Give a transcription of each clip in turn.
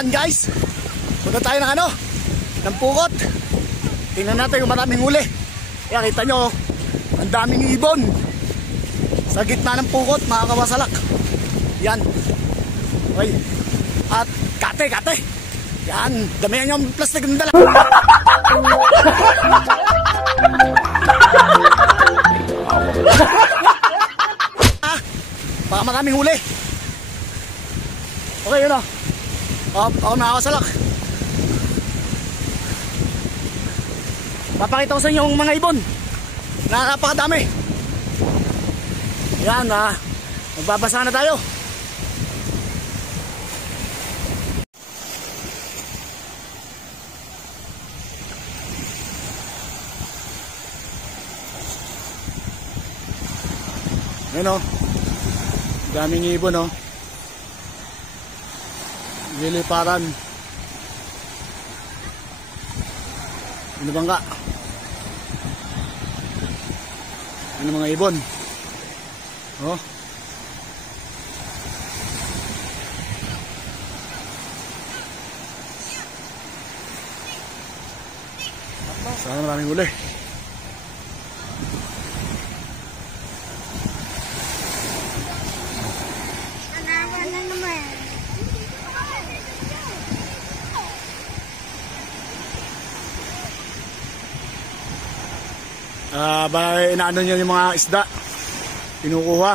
Kalitan guys. Punta tayo ng ng pukot. Tingnan natin kung maraming huli. Kaya kita nyo, ang daming ibon sa gitna ng pukot, mga kawasalak. Yan. Okay. At kate. Yan, damihan yung plastic ng dala. Baka maraming huli. Okay, yun o. Ako nakakasalak. Papakita ko sa inyo yung mga ibon na napakadami. Yan, magbabasa na tayo. Yan o. Daming ibon o. Liliparan. Ano bangga? Ano mga ibon? Oh. Sana maraming huli. Inaano niya yung mga isda, kinukuha.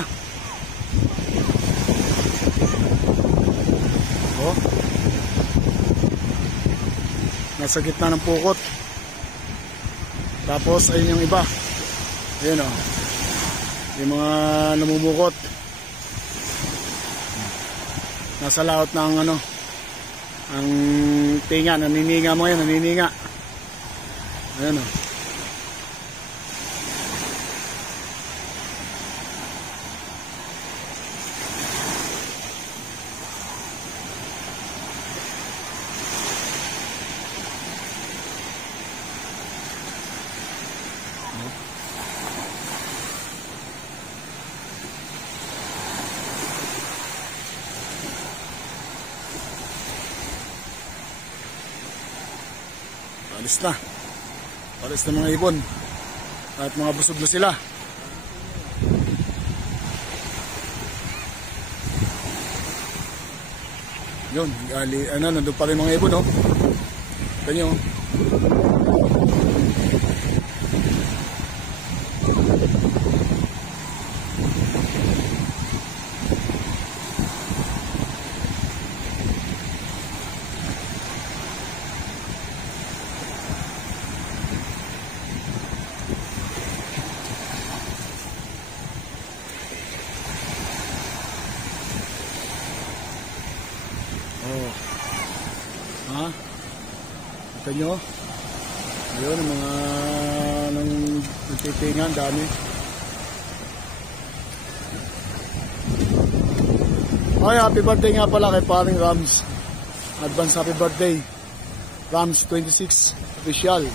Oh. Nasa gitna ng pukot. Tapos ayun yung iba. Ayun o. Yung mga namumukot. Nasa laot ng ang tinga, nanininga mo yan, nanininga. Ayun o. Alis na mga ibon at mga busog na sila. Yun, nandun pa rin mga ibon, oh. Ganyan, oh. Kita nyo, yun ang mga nagtitingan, dami. Ay, happy birthday nga pala kay paring Rams. Advance happy birthday, Rams 26 official.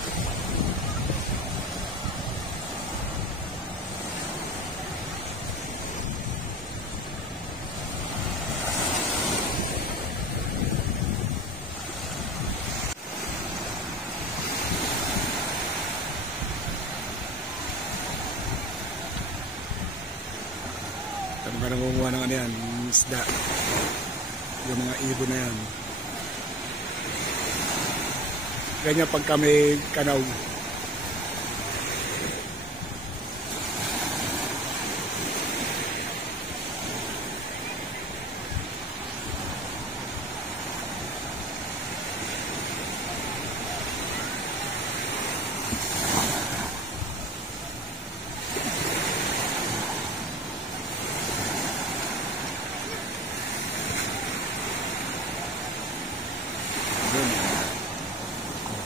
Parang nangunguha ng yan, isda. Yung mga ibon na yan. Ganyan pag kami kanaw.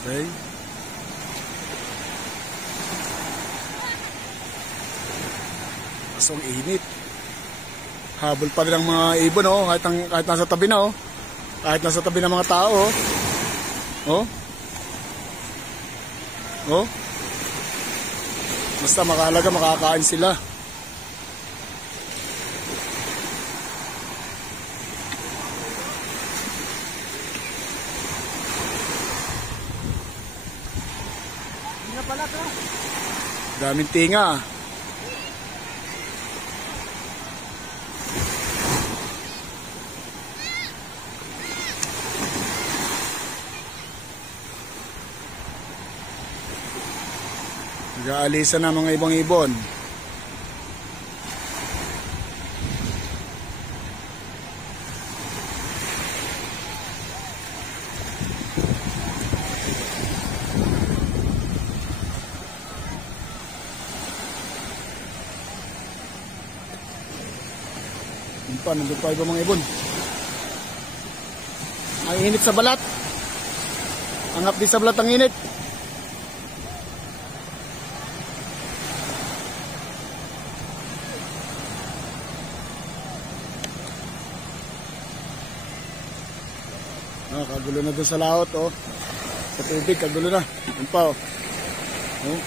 Okay. Kasong init. Habol pa rin ang mga ibon, oh. Kahit nasa tabi na, oh. Kahit nasa tabi ng mga tao, oh. Oh. Oh. Basta makahalaga, makakain sila. Daming tinga. Nag-aalisan na mga ibang ibon. Nandun pa ibang mga ibon. Ang init sa balat. Ang hapdi sa balat ang init. Kagulo na doon sa laot, oh. Sa tubig, kagulo na. Yan pa, oh. Oh.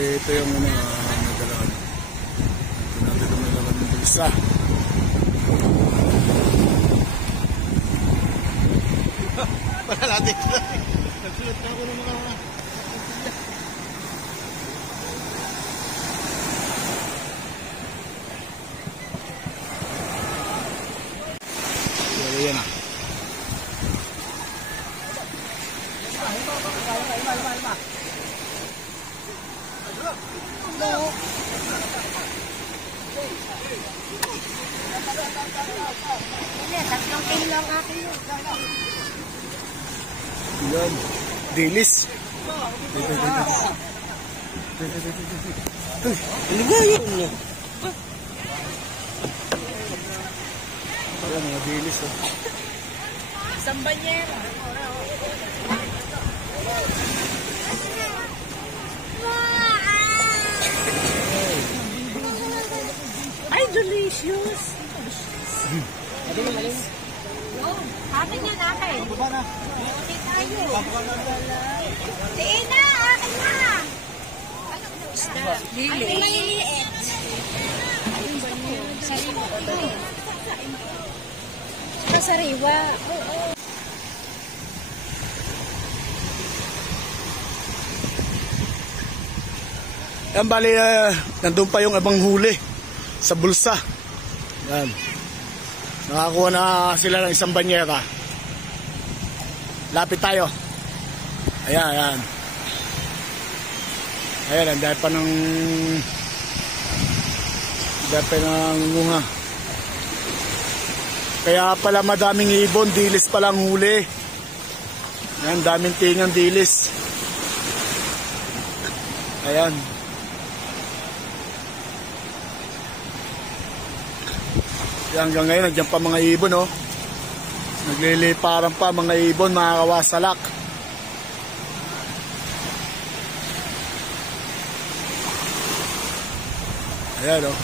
Ito yung nagalakan. Ito natin yung nagalakan ng bulsa. Para natin. Nagsulat na ako ng mga yan na. Tatlong kilo lang akin yun. Yan. Dilis. Ano ba yun? Ayan, mga dilis. Oh. Isang banyera. Ay, delicious. Akin yan, akin. Okay tayo. Tiin na, akin na. Ay, maliliit. Sariwa. Sariwa. Oo. Yan, bali, nandun pa yung ibang huli sa bulsa. Yan. Nakakuha na sila ng isang banyera. Lapit tayo. Ayan, ayan. Ayan, ang dahil pa ng bunga. Kaya pala madaming ibon, dilis palang huli. Ayan, daming tingang dilis. Ayan. Hanggang ngayon, nandiyan pa mga ibon, oh. Nagliliparan pa mga ibon, mga kawasalak. Ayan, oh.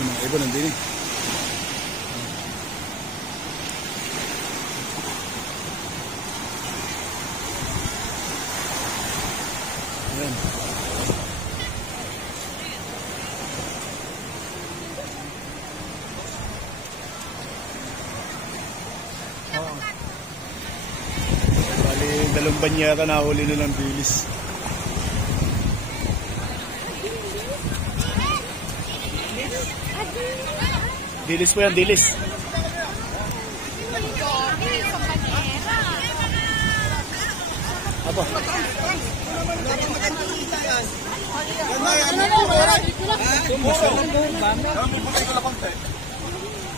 Yung mga ibon nandun eh. Ayan. Bali, dalawang banyata na huli nilang bilis. Dilis po yan, dilis. Apo.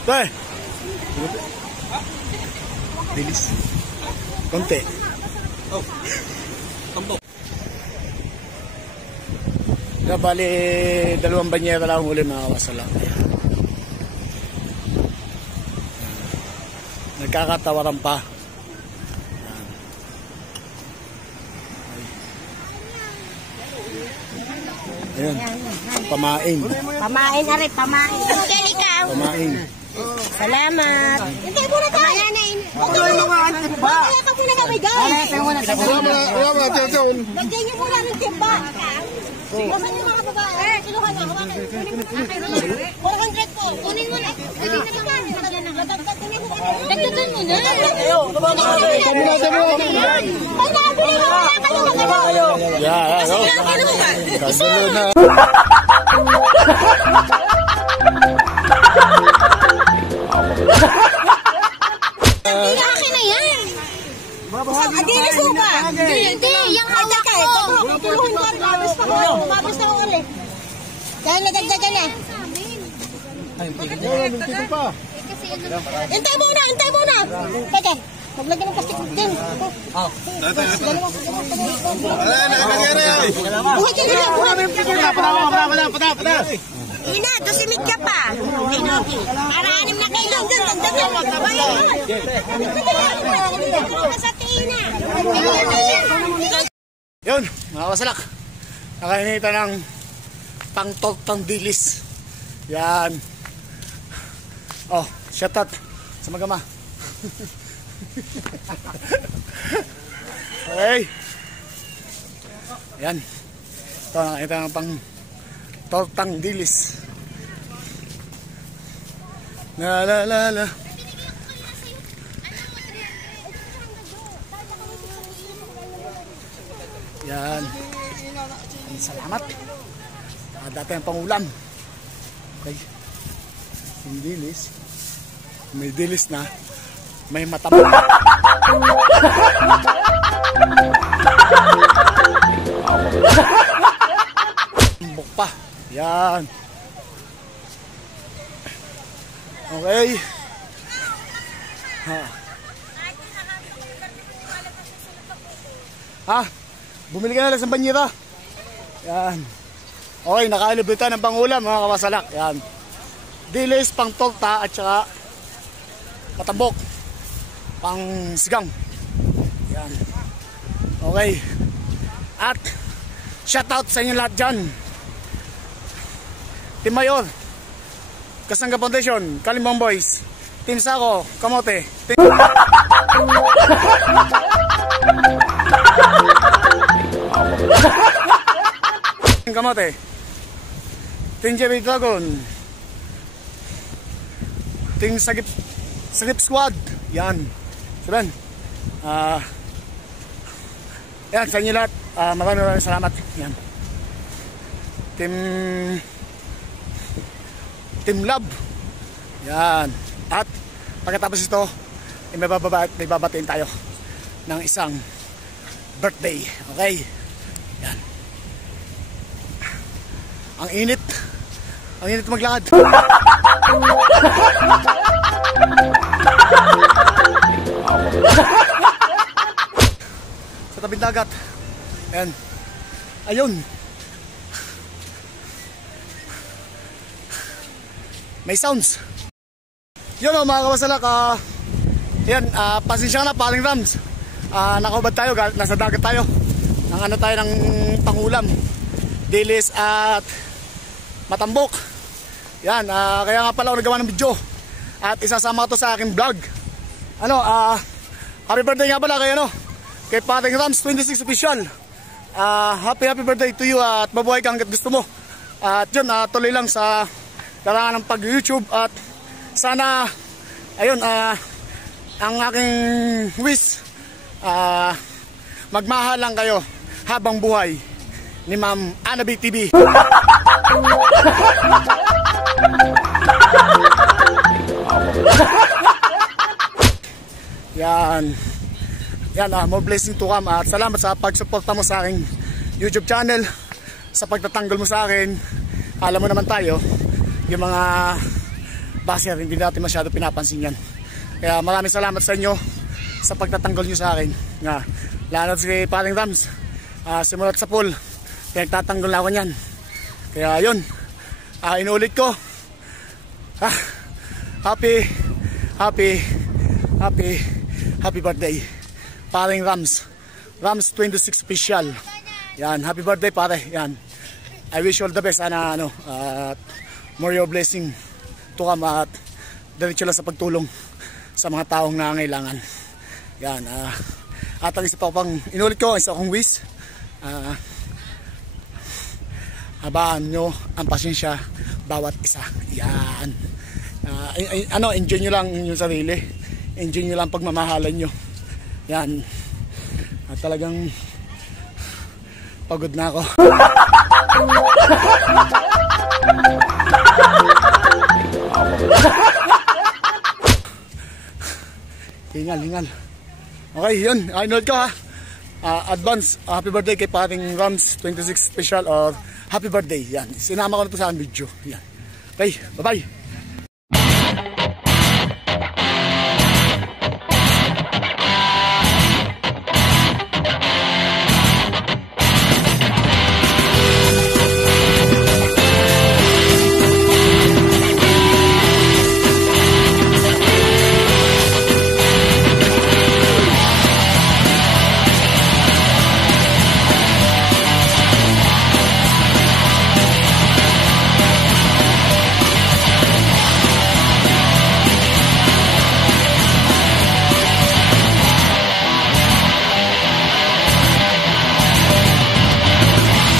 Tay. Dilis. Konti. Oh. Tambo. Kaya bali, dalawang banyera lang huli mga kawasalak. Nagkakatawaran pa. Ayan. Pamain. Pamain, are, pamain. Angelica. Pamain. Salamat. Hintay muna tayo. Pamain. Bakit ka muna kami, guys? Lagyan niyo muna ng timba. Masan yung mga babae? Kinuha na. 400 po. Kunin mo na. Dagdagan mo na. Kagulo na. Akin na yan. Adilis mo ba? Hindi. Yung hagda ka. Tutulungan ko. Mabas na ko ulit. Dahil nadagdagan na. Hintay muna. Pwede. Maglagyan ng plastic din. Ina, dusimig ka pa. Para 6 na kayo. Yun, mga kawasalak. Nakahinita ng pang dilis. Yan. Oh, shout out sa magama. Okay. Yan. Ito, nakita ng pang tortang dilis. La. Yan. Salamat. Dati ang pangulam. Okay. Yung dilis. May dilis na. May mataba. Buk pa. Yan. Okay. Ha? Bumili ka na lang sa banyera. Yan. Okay, nakaalibot tayo ng pangulam mga kawasalak. Yan. Dilis, pang torta at saka patambok. Pang sigang. Yan. Okay. At shoutout sa inyo lahat dyan. Team Mayor, Kasangga Foundation, Kalimbang Boys, Team Sako, Kamote, Team Kamote, Team JB Dragon, Team Sagip Squad. Yan. Sabihan. Yan, sa inyo lahat. Maraming salamat. Yan. Team Love. Yan. At pagkatapos ito, may babatiin tayo ng isang birthday. Okay? Yan. Ang init maglakad. Sa tabing dagat. Ayan. Ayun. May sounds. Yun o mga kawasalak. Ayan, pasensya na paling rams. Nakahubad tayo, nasa dagat tayo. Ng tayo ng pangulam. Dilis at matambok. Yan, kaya nga pala ako nagawa ng video. At isasama ko to sa aking vlog. Happy birthday nga pala kay kay Paring Rams 26 official. Happy birthday to you at mabuhay ka hanggat gusto mo. At yun, tuloy lang sa larangan ng pag-YouTube. At sana, ayun, ang aking wish, magmahalan kayo habang buhay ni Ma'am Anabi TV. Yan, more blessing to come. At salamat sa pagsuporta mo sa aking YouTube channel, sa pagtatanggol mo sa akin. Alam mo naman tayo, yung mga baser, hindi natin masyado pinapansin yan. Kaya maraming salamat sa inyo sa pagtatanggol nyo sa akin. Lalo si Paring Rams, simulat sa pool, pinagtatanggol na ako nyan. Kaya yun, inuulit ko, happy birthday Paring Rams 26 official. Yan, happy birthday pare. Yan, I wish you all the best. Sana more your blessing to come at diretso lang sa pagtulong sa mga taong nangangailangan. Yan, at ang isa pa pang inulit ko, isa akong wish, habaan nyo ang pasensya bawat isa. Yan, enjoy nyo lang yung sarili, enjoy nyo lang pagmamahalan nyo. Yan, at talagang pagod na ako. Hingal. Okay, yun, inood ko advance happy birthday kay Paring Rams 26 special or happy birthday. Yan, sinama ko na to sa video. Yan, okay, bye bye.